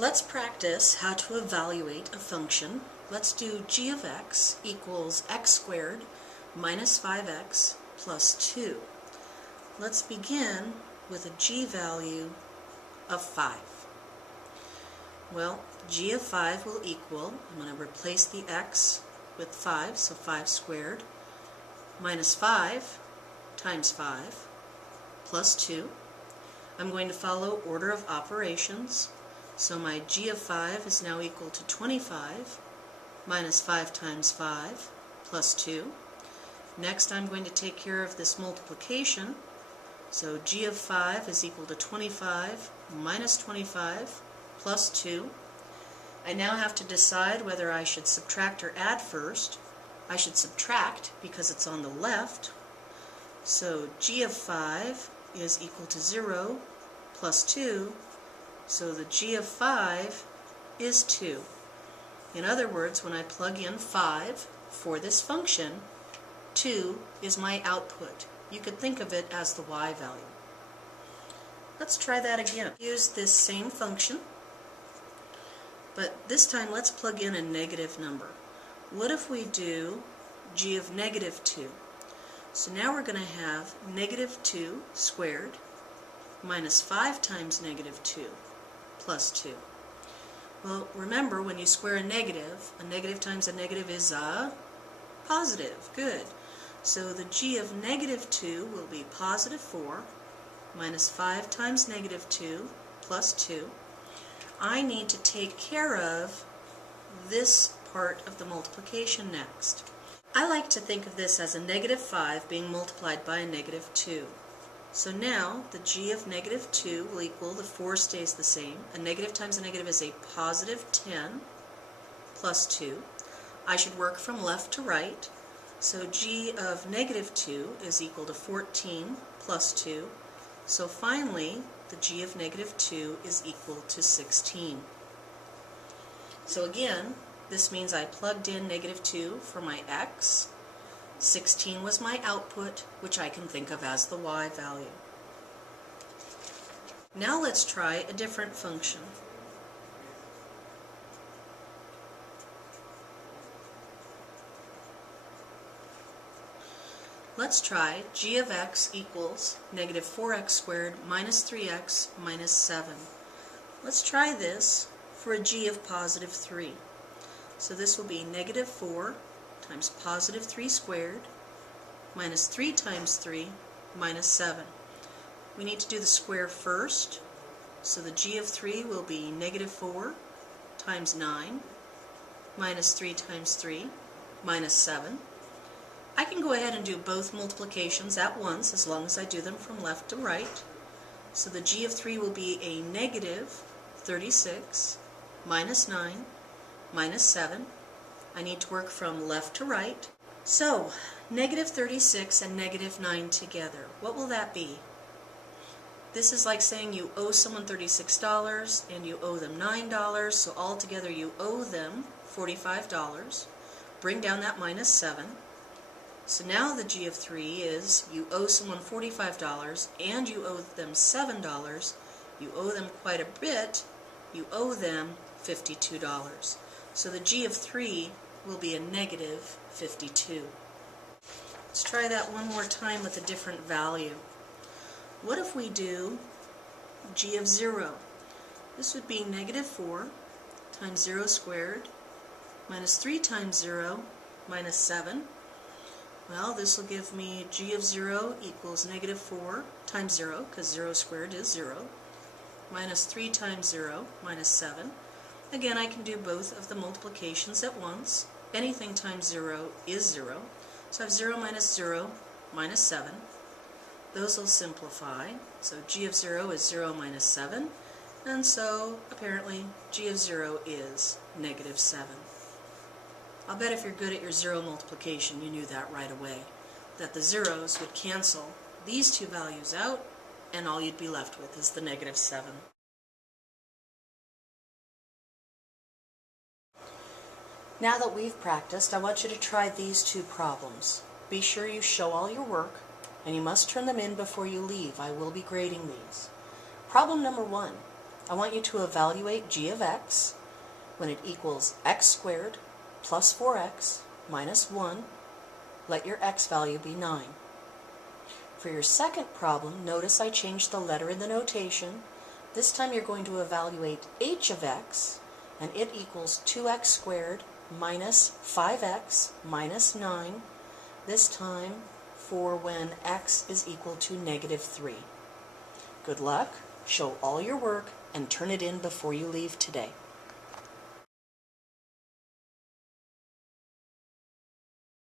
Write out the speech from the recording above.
Let's practice how to evaluate a function. Let's do g of x equals x squared minus 5x plus 2. Let's begin with a g value of 5. Well, g of 5 will equal, I'm going to replace the x with 5, so 5 squared, minus 5 times 5 plus 2. I'm going to follow order of operations. So my g of 5 is now equal to 25 minus 5 times 5 plus 2. Next I'm going to take care of this multiplication. So g of 5 is equal to 25 minus 25 plus 2. I now have to decide whether I should subtract or add first. I should subtract because it's on the left. So g of 5 is equal to 0 plus 2. So the g of 5 is 2. In other words, when I plug in 5 for this function, 2 is my output. You could think of it as the y value. Let's try that again. Use this same function, but this time let's plug in a negative number. What if we do g of negative 2? So now we're going to have negative 2 squared minus 5 times negative 2 plus 2. Well, remember, when you square a negative times a negative is a positive. Good. So the g of negative 2 will be positive 4 minus 5 times negative 2 plus 2. I need to take care of this part of the multiplication next. I like to think of this as a negative 5 being multiplied by a negative 2. So now the g of negative 2 will equal, the 4 stays the same. A negative times a negative is a positive 10 plus 2. I should work from left to right. So g of negative 2 is equal to 14 plus 2. So finally, the g of negative 2 is equal to 16. So again, this means I plugged in negative 2 for my x. 16 was my output, which I can think of as the y value. Now let's try a different function. Let's try g of x equals negative 4x squared minus 3x minus 7. Let's try this for a g of positive 3. So this will be negative 4 times positive 3 squared minus 3 times 3 minus 7. We need to do the square first. So the g of 3 will be negative 4 times 9 minus 3 times 3 minus 7. I can go ahead and do both multiplications at once as long as I do them from left to right. So the g of 3 will be a negative 36 minus 9 minus 7. I need to work from left to right. So, negative 36 and negative 9 together. What will that be? This is like saying you owe someone $36 and you owe them $9, so altogether you owe them $45. Bring down that minus 7. So now the g of 3 is you owe someone $45 and you owe them $7. You owe them quite a bit. You owe them $52. So the g of 3 will be a negative 52. Let's try that one more time with a different value. What if we do g of 0? This would be negative 4 times 0 squared minus 3 times 0 minus 7. Well, this will give me g of 0 equals negative 4 times 0, because 0 squared is 0, minus 3 times 0 minus 7. Again, I can do both of the multiplications at once. Anything times 0 is 0. So I have 0 minus 7. Those will simplify. So g of 0 is 0 minus 7. And so, apparently, g of 0 is negative 7. I'll bet if you're good at your 0 multiplication, you knew that right away. That the zeros would cancel these two values out, and all you'd be left with is the negative 7. Now that we've practiced, I want you to try these two problems. Be sure you show all your work, and you must turn them in before you leave. I will be grading these. Problem number 1. I want you to evaluate g of x when it equals x squared plus 4x minus 1. Let your x value be 9. For your second problem, notice I changed the letter in the notation. This time you're going to evaluate h of x, and it equals 2x squared minus 5x minus 9. This time for when x is equal to -3. Good luck, show all your work, and turn it in before you leave today.